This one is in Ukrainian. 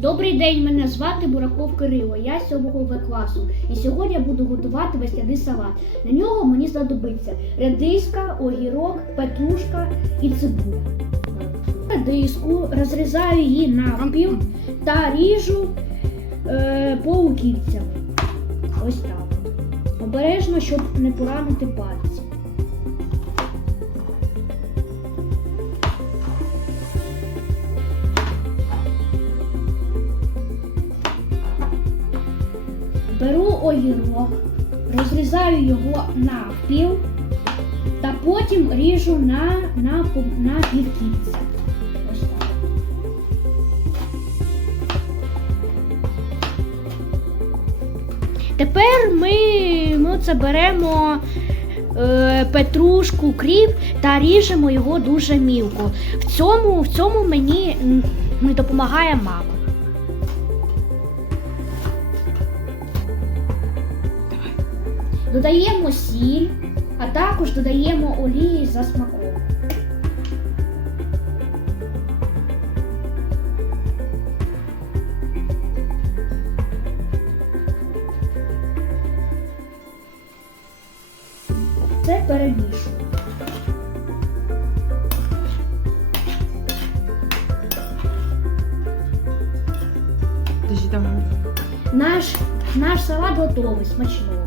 Добрий день, мене звати Бураков Кирило. Я з 7 В класу. І сьогодні я буду готувати весняний салат. На нього мені знадобиться редиска, огірок, петрушка і цибуля. Редиску розрізаю її навпіл та ріжу е, полукільцями. Ось так. Обережно, щоб не поранити пальці. Беру огірок, розрізаю його навпіл та потім ріжу на, на, на півкільця. Тепер ми, ми це беремо е, петрушку, кріп та ріжемо його дуже мілко. В цьому, в цьому мені допомагає мама. Додаємо сіль, а також додаємо олії за смаком. Це перемішуємо. Наш, наш салат готовий, смачно.